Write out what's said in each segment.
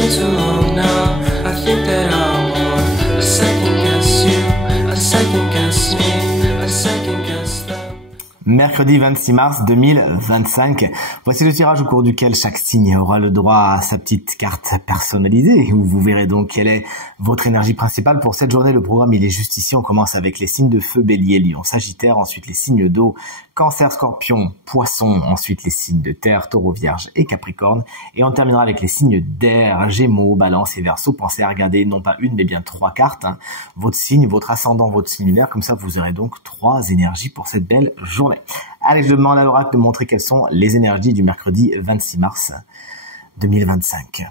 been too long now. I think that I want to second guess you, I second guess me, I second guess them. Mercredi 26 mars 2025, voici le tirage au cours duquel chaque signe aura le droit à sa petite carte personnalisée, où vous verrez donc quelle est votre énergie principale pour cette journée. Le programme, il est juste ici. On commence avec les signes de feu, Bélier, Lion, Sagittaire, ensuite les signes d'eau, Cancer, Scorpion, Poisson, ensuite les signes de terre, Taureau, Vierge et Capricorne, et on terminera avec les signes d'air, Gémeaux, Balance et Verseau. Pensez à regarder non pas une mais bien 3 cartes, votre signe, votre ascendant, votre signe lunaire, comme ça vous aurez donc 3 énergies pour cette belle journée. Allez, je demande à l'oracle de montrer quelles sont les énergies du mercredi 26 mars 2025.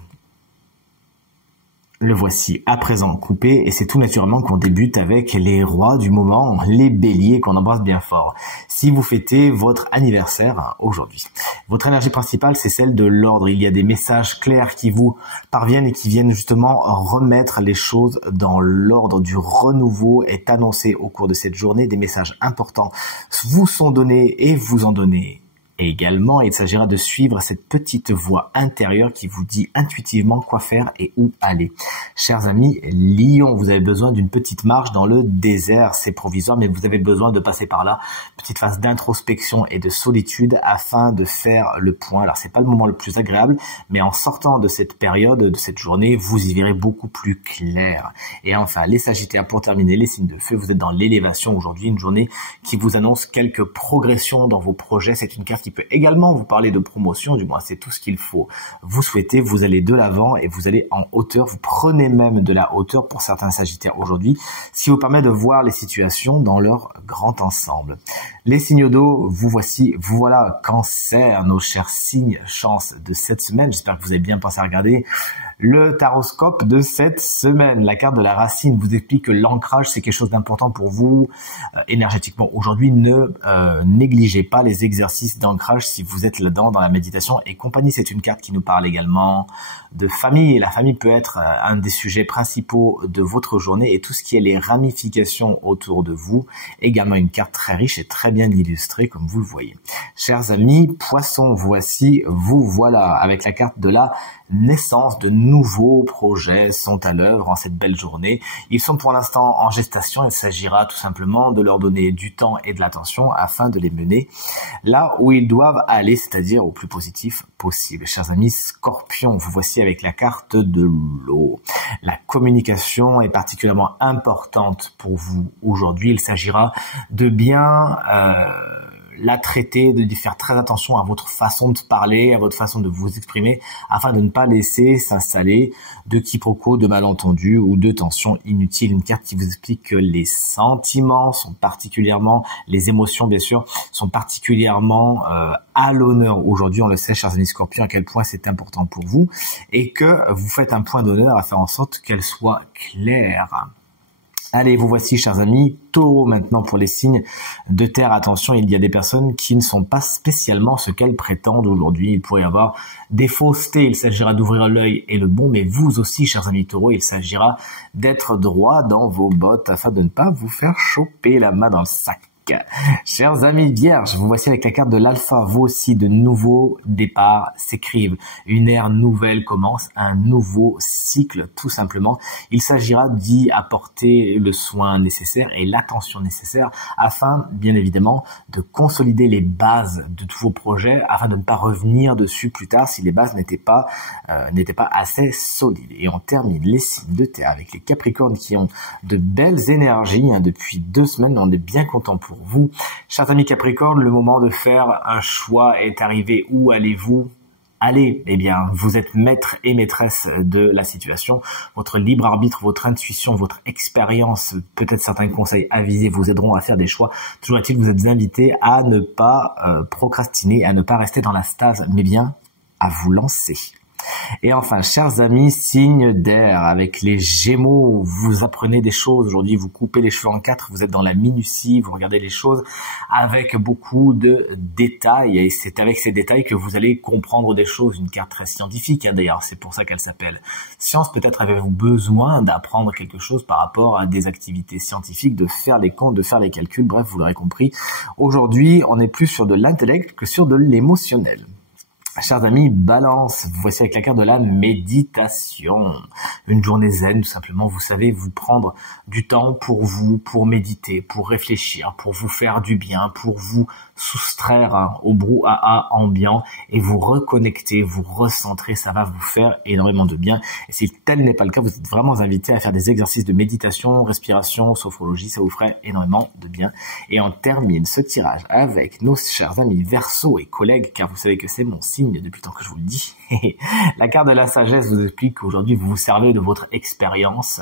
Le voici à présent coupé et c'est tout naturellement qu'on débute avec les rois du moment, les béliers qu'on embrasse bien fort. Si vous fêtez votre anniversaire aujourd'hui, votre énergie principale c'est celle de l'ordre. Il y a des messages clairs qui vous parviennent et qui viennent justement remettre les choses dans l'ordre. Du renouveau est annoncé au cours de cette journée. Des messages importants vous sont donnés et vous en donnez. Et également, il s'agira de suivre cette petite voix intérieure qui vous dit intuitivement quoi faire et où aller. Chers amis Lion, vous avez besoin d'une petite marche dans le désert. C'est provisoire, mais vous avez besoin de passer par là. Petite phase d'introspection et de solitude afin de faire le point. Alors, c'est pas le moment le plus agréable, mais en sortant de cette période, de cette journée, vous y verrez beaucoup plus clair. Et enfin, les Sagittaires, pour terminer, les signes de feu, vous êtes dans l'élévation aujourd'hui. Une journée qui vous annonce quelques progressions dans vos projets. C'est une carte qui peut également vous parler de promotion, du moins c'est tout ce qu'il faut. Vous souhaitez, vous allez de l'avant et vous allez en hauteur, vous prenez même de la hauteur pour certains Sagittaires aujourd'hui, ce qui vous permet de voir les situations dans leur grand ensemble. Les signes d'eau, vous voici, vous voilà, Cancer, nos chers signes chance de cette semaine. J'espère que vous avez bien pensé à regarder le taroscope de cette semaine. La carte de la racine vous explique que l'ancrage, c'est quelque chose d'important pour vous énergétiquement. Aujourd'hui, ne négligez pas les exercices d'ancrage si vous êtes là-dedans, dans la méditation et compagnie. C'est une carte qui nous parle également de famille. Et la famille peut être un des sujets principaux de votre journée et tout ce qui est les ramifications autour de vous. Également une carte très riche et très bien illustrée, comme vous le voyez. Chers amis Poissons, voici, vous voilà, avec la carte de la naissance. De nouveaux projets sont à l'œuvre en cette belle journée. Ils sont pour l'instant en gestation. Il s'agira tout simplement de leur donner du temps et de l'attention afin de les mener là où ils doivent aller, c'est-à-dire au plus positif possible. Chers amis Scorpions, vous voici avec la carte de l'eau. La communication est particulièrement importante pour vous aujourd'hui. Il s'agira de bien la traiter, de faire très attention à votre façon de parler, à votre façon de vous exprimer, afin de ne pas laisser s'installer de quiproquos, de malentendus ou de tensions inutiles. Une carte qui vous explique que les sentiments sont particulièrement, les émotions bien sûr, sont particulièrement à l'honneur aujourd'hui. On le sait, chers amis Scorpions, à quel point c'est important pour vous et que vous faites un point d'honneur à faire en sorte qu'elle soit claire. Allez, vous voici, chers amis, Taureau maintenant pour les signes de terre. Attention, il y a des personnes qui ne sont pas spécialement ce qu'elles prétendent aujourd'hui. Il pourrait y avoir des faussetés. Il s'agira d'ouvrir l'œil et le bon, mais vous aussi, chers amis Taureau, il s'agira d'être droit dans vos bottes afin de ne pas vous faire choper la main dans le sac. Chers amis Vierges, vous voici avec la carte de l'alpha. Vous aussi, de nouveaux départs s'écrivent. Une ère nouvelle commence, un nouveau cycle tout simplement. Il s'agira d'y apporter le soin nécessaire et l'attention nécessaire afin, bien évidemment, de consolider les bases de tous vos projets afin de ne pas revenir dessus plus tard si les bases n'étaient pas assez solides. Et on termine les signes de terre avec les Capricornes qui ont de belles énergies depuis 2 semaines. On est bien content pour vous. Chers amis Capricorne, le moment de faire un choix est arrivé. Où allez-vous aller? Eh bien, vous êtes maître et maîtresse de la situation. Votre libre arbitre, votre intuition, votre expérience, peut-être certains conseils avisés vous aideront à faire des choix. Toujours est-il, vous êtes invité à ne pas procrastiner, à ne pas rester dans la stase, mais bien à vous lancer. Et enfin, chers amis, signe d'air, avec les Gémeaux, vous apprenez des choses aujourd'hui, vous coupez les cheveux en 4, vous êtes dans la minutie, vous regardez les choses avec beaucoup de détails, et c'est avec ces détails que vous allez comprendre des choses. Une carte très scientifique, d'ailleurs, c'est pour ça qu'elle s'appelle Science. Peut-être avez-vous besoin d'apprendre quelque chose par rapport à des activités scientifiques, de faire les comptes, de faire les calculs, bref, vous l'aurez compris. Aujourd'hui, on est plus sur de l'intellect que sur de l'émotionnel. Chers amis, Balance, voici avec la carte de la méditation. Une journée zen, tout simplement, vous savez, vous prendre du temps pour vous, pour méditer, pour réfléchir, pour vous faire du bien, pour vous soustraire au brouhaha ambiant et vous reconnecter, vous recentrer, ça va vous faire énormément de bien. Et si tel n'est pas le cas, vous êtes vraiment invité à faire des exercices de méditation, respiration, sophrologie, ça vous ferait énormément de bien. Et on termine ce tirage avec nos chers amis Verseau et collègues, car vous savez que c'est mon signe depuis le temps que je vous le dis. La carte de la sagesse vous explique qu'aujourd'hui vous vous servez de votre expérience,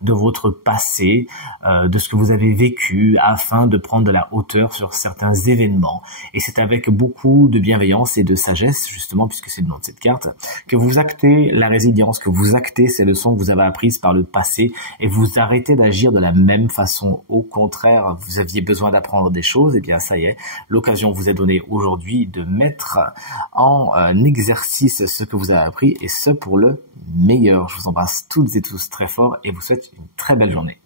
de votre passé, de ce que vous avez vécu afin de prendre de la hauteur sur certains événements. Et c'est avec beaucoup de bienveillance et de sagesse, justement, puisque c'est le nom de cette carte, que vous actez la résilience, que vous actez ces leçons que vous avez apprises par le passé et vous arrêtez d'agir de la même façon. Au contraire, vous aviez besoin d'apprendre des choses, et bien ça y est, l'occasion vous est donnée aujourd'hui de mettre en exercice ce que vous avez appris et ce pour le meilleur. Je vous embrasse toutes et tous très fort et vous souhaite une très belle journée.